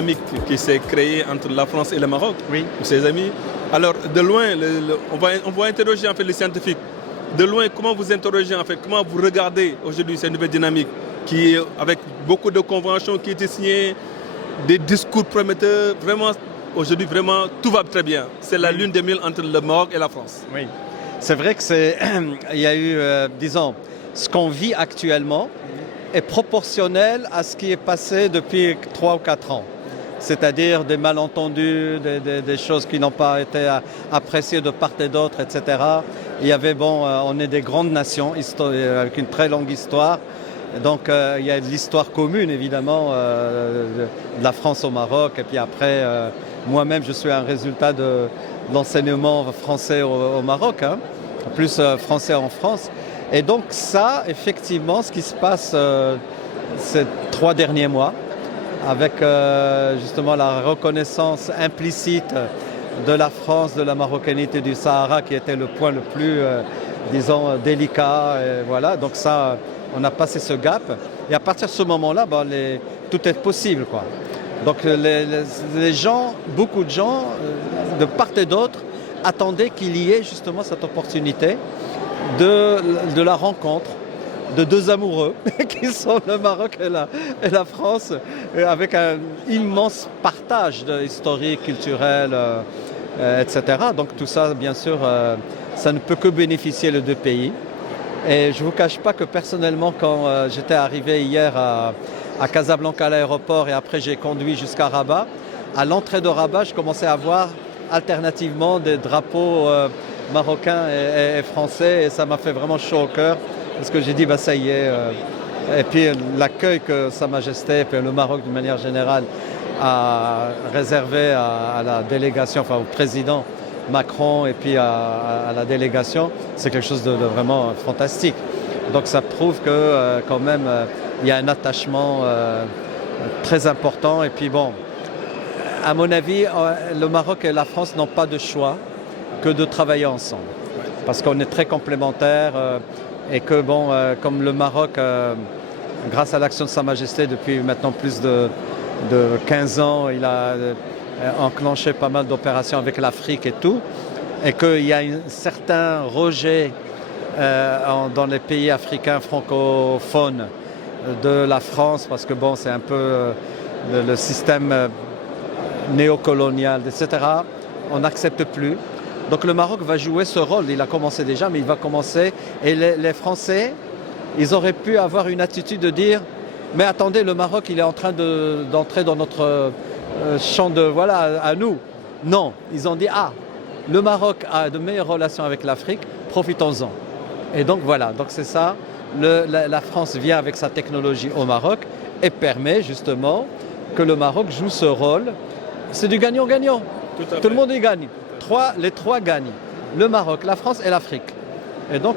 dynamique qui s'est créée entre la France et le Maroc, Oui. ses amis. Alors, de loin, on va interroger en fait les scientifiques. De loin, comment vous interrogez en fait, comment vous regardez aujourd'hui cette nouvelle dynamique qui, avec beaucoup de conventions qui étaient signées, des discours prometteurs, vraiment, aujourd'hui, vraiment, tout va très bien. C'est la lune des miel entre le Maroc et la France. Oui. C'est vrai que il y a eu, disons, ce qu'on vit actuellement est proportionnel à ce qui est passé depuis 3 ou 4 ans. C'est-à-dire des malentendus, des choses qui n'ont pas été appréciées de part et d'autre, etc. Il y avait, on est des grandes nations avec une très longue histoire. Donc il y a de l'histoire commune, évidemment, de la France au Maroc. Et puis après, moi-même, je suis un résultat de l'enseignement français au Maroc, hein, plus français en France. Et donc ça, effectivement, ce qui se passe ces 3 derniers mois, avec justement la reconnaissance implicite de la France, de la marocanité du Sahara, qui était le point le plus, disons, délicat. Et voilà, donc ça, on a passé ce gap. Et à partir de ce moment-là, tout est possible, quoi. Donc les gens, beaucoup de gens, de part et d'autre, attendaient qu'il y ait justement cette opportunité de la rencontre de 2 amoureux qui sont le Maroc et la France, avec un immense partage historique, culturel, etc. Donc tout ça, bien sûr, ça ne peut que bénéficier les 2 pays. Et je ne vous cache pas que personnellement, quand j'étais arrivé hier à Casablanca à l'aéroport et après j'ai conduit jusqu'à Rabat, à l'entrée de Rabat, je commençais à voir alternativement des drapeaux marocains et français et ça m'a fait vraiment chaud au cœur. Parce que j'ai dit, ça y est. Et puis l'accueil que Sa Majesté, et puis le Maroc de manière générale, a réservé à la délégation, enfin au président Macron et puis à la délégation, c'est quelque chose de vraiment fantastique. Donc ça prouve que quand même, il y a un attachement très important. Et puis à mon avis, le Maroc et la France n'ont pas de choix que de travailler ensemble. Parce qu'on est très complémentaires. Et que comme le Maroc, grâce à l'action de Sa Majesté depuis maintenant plus de 15 ans, il a enclenché pas mal d'opérations avec l'Afrique et tout, et qu'il y a un certain rejet dans les pays africains francophones de la France, parce que c'est un peu le système néocolonial, etc. On n'accepte plus. Donc le Maroc va jouer ce rôle, il a commencé déjà, mais il va commencer. Et les Français, ils auraient pu avoir une attitude de dire « Mais attendez, le Maroc, il est en train d'entrer dans notre champ de... Voilà, à nous. » Non, ils ont dit « Ah, le Maroc a de meilleures relations avec l'Afrique, profitons-en. » Et donc voilà, donc c'est ça. La France vient avec sa technologie au Maroc et permet justement que le Maroc joue ce rôle. C'est du gagnant-gagnant. Tout le monde y gagne. Les 3 gagnent, le Maroc, la France et l'Afrique. Et donc,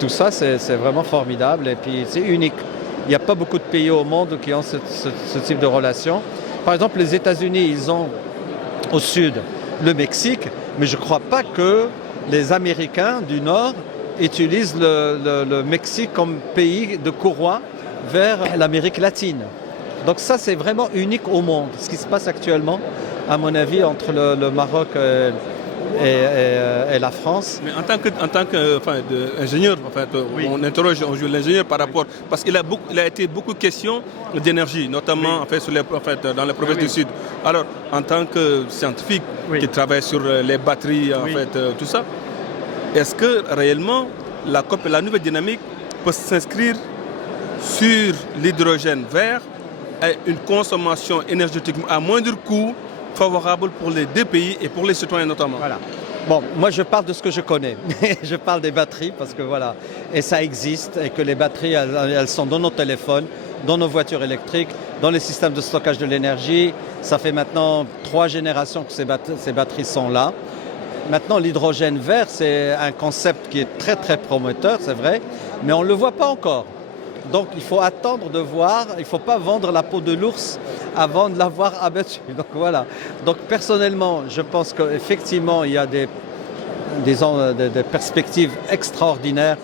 tout ça, c'est vraiment formidable et puis c'est unique. Il n'y a pas beaucoup de pays au monde qui ont ce type de relation. Par exemple, les États-Unis, ils ont au sud le Mexique, mais je ne crois pas que les Américains du Nord utilisent le Mexique comme pays de courroie vers l'Amérique latine. Donc ça, c'est vraiment unique au monde, ce qui se passe actuellement, à mon avis, entre le Maroc et la France. Mais en tant qu'ingénieur, Oui. on interroge l'ingénieur par rapport, parce qu'il a été beaucoup question d'énergie, notamment dans les provinces du Sud. Alors, en tant que scientifique qui travaille sur les batteries, tout ça, est-ce que réellement la nouvelle dynamique peut s'inscrire sur l'hydrogène vert et une consommation énergétique à moindre coût, favorable pour les 2 pays et pour les citoyens notamment? Voilà. Moi je parle de ce que je connais. Je parle des batteries parce que voilà, et ça existe et que les batteries elles sont dans nos téléphones, dans nos voitures électriques, dans les systèmes de stockage de l'énergie. Ça fait maintenant 3 générations que ces batteries sont là. Maintenant l'hydrogène vert, c'est un concept qui est très très prometteur, c'est vrai, mais on ne le voit pas encore. Donc il faut attendre de voir, il ne faut pas vendre la peau de l'ours avant de l'avoir abattu. Donc voilà. Donc personnellement, je pense qu'effectivement, il y a des perspectives extraordinaires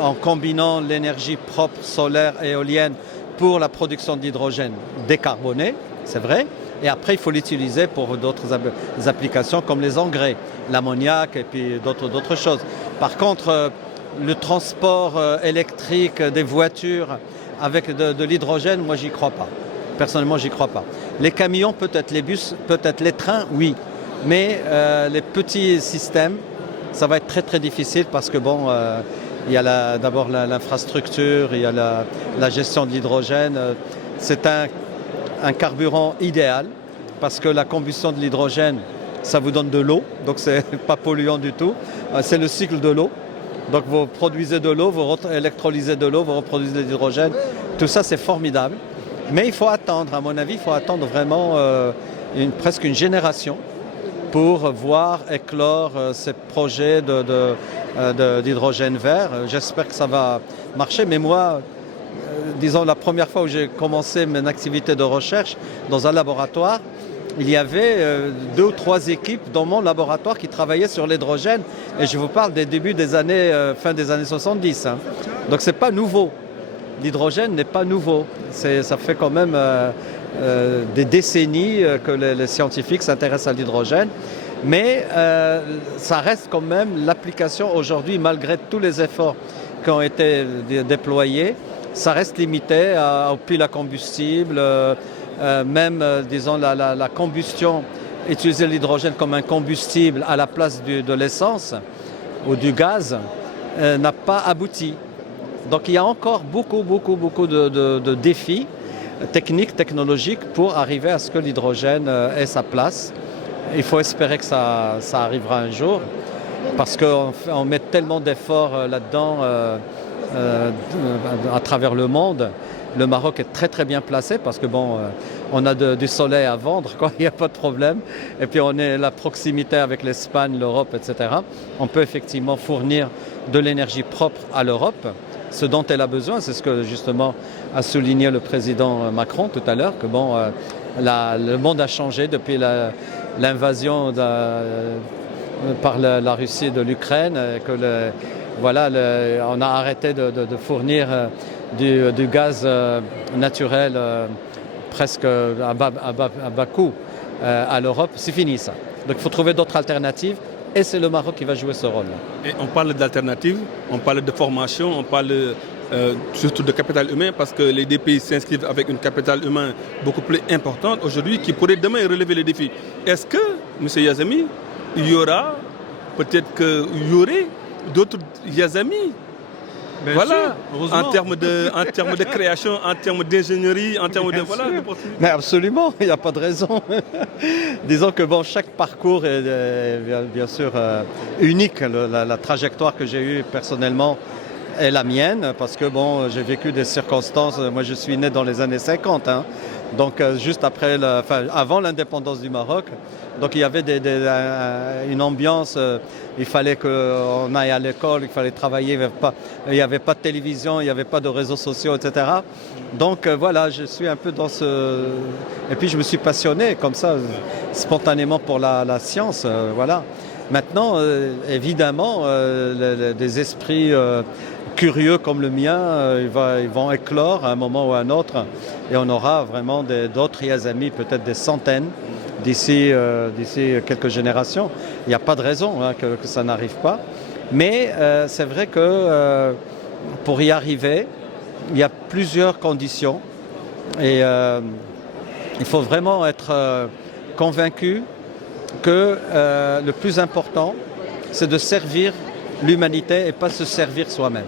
en combinant l'énergie propre, solaire et éolienne pour la production d'hydrogène décarboné, c'est vrai, Et après, il faut l'utiliser pour d'autres applications comme les engrais, l'ammoniac et puis d'autres choses. Par contre, le transport électrique des voitures avec de l'hydrogène, moi, j'y crois pas. Personnellement, j'y crois pas. Les camions, peut-être, les bus, peut-être, les trains, oui. Mais les petits systèmes, ça va être très très difficile parce que bon, il y a d'abord l'infrastructure, il y a la gestion de l'hydrogène. C'est un carburant idéal parce que la combustion de l'hydrogène, ça vous donne de l'eau, donc c'est pas polluant du tout. C'est le cycle de l'eau. Donc vous produisez de l'eau, vous électrolysez de l'eau, vous reproduisez de l'hydrogène. Tout ça, c'est formidable. Mais il faut attendre, à mon avis, il faut attendre vraiment presque une génération pour voir éclore ces projets d'hydrogène vert. J'espère que ça va marcher, mais moi, disons la première fois où j'ai commencé mon activité de recherche dans un laboratoire, il y avait 2 ou 3 équipes dans mon laboratoire qui travaillaient sur l'hydrogène, et je vous parle des débuts des années, fin des années 70. Hein. Donc c'est pas nouveau. L'hydrogène n'est pas nouveau. Ça fait quand même des décennies que les scientifiques s'intéressent à l'hydrogène. Mais ça reste quand même l'application aujourd'hui, malgré tous les efforts qui ont été déployés, ça reste limité aux piles à combustible, même disons la combustion, utiliser l'hydrogène comme un combustible à la place de l'essence ou du gaz n'a pas abouti. Donc il y a encore beaucoup de défis techniques, technologiques pour arriver à ce que l'hydrogène ait sa place. Il faut espérer que ça arrivera un jour parce qu'on met tellement d'efforts là-dedans à travers le monde. Le Maroc est très très bien placé parce que bon, on a du soleil à vendre, quoi, il n'y a pas de problème. Et puis on est la proximité avec l'Espagne, l'Europe, etc. On peut effectivement fournir de l'énergie propre à l'Europe, ce dont elle a besoin. C'est ce que justement a souligné le président Macron tout à l'heure, que bon, le monde a changé depuis l'invasion par la Russie de l'Ukraine, que voilà, on a arrêté de fournir du gaz naturel presque à bas coût à l'Europe. C'est fini ça. Donc il faut trouver d'autres alternatives et c'est le Maroc qui va jouer ce rôle. Et on parle d'alternatives, on parle de formation, on parle surtout de capital humain parce que les deux pays s'inscrivent avec une capital humain beaucoup plus importante aujourd'hui qui pourrait demain relever les défis. Est-ce que, M. Yazami, il y aura, peut-être qu'il y aurait d'autres Yazami? Bien voilà, sûr, en termes de création, en termes d'ingénierie, en termes de voilà. Mais absolument, il n'y a pas de raison. Disons que bon, chaque parcours est bien sûr unique. La trajectoire que j'ai eue personnellement est la mienne parce que bon, j'ai vécu des circonstances. Moi, je suis né dans les années 50, hein, donc juste après, avant l'indépendance du Maroc. Donc il y avait une ambiance, il fallait qu'on aille à l'école, il fallait travailler, il n'y avait pas de télévision, il n'y avait pas de réseaux sociaux, etc. Donc voilà, je suis un peu dans ce... Et puis je me suis passionné comme ça, spontanément pour la science, voilà. Maintenant, évidemment, des esprits curieux comme le mien, ils vont éclore à un moment ou à un autre, et on aura vraiment d'autres Yazami, peut-être des centaines, d'ici quelques générations. Il n'y a pas de raison que ça n'arrive pas. Mais c'est vrai que pour y arriver, il y a plusieurs conditions. Et il faut vraiment être convaincu que le plus important, c'est de servir l'humanité et pas se servir soi-même.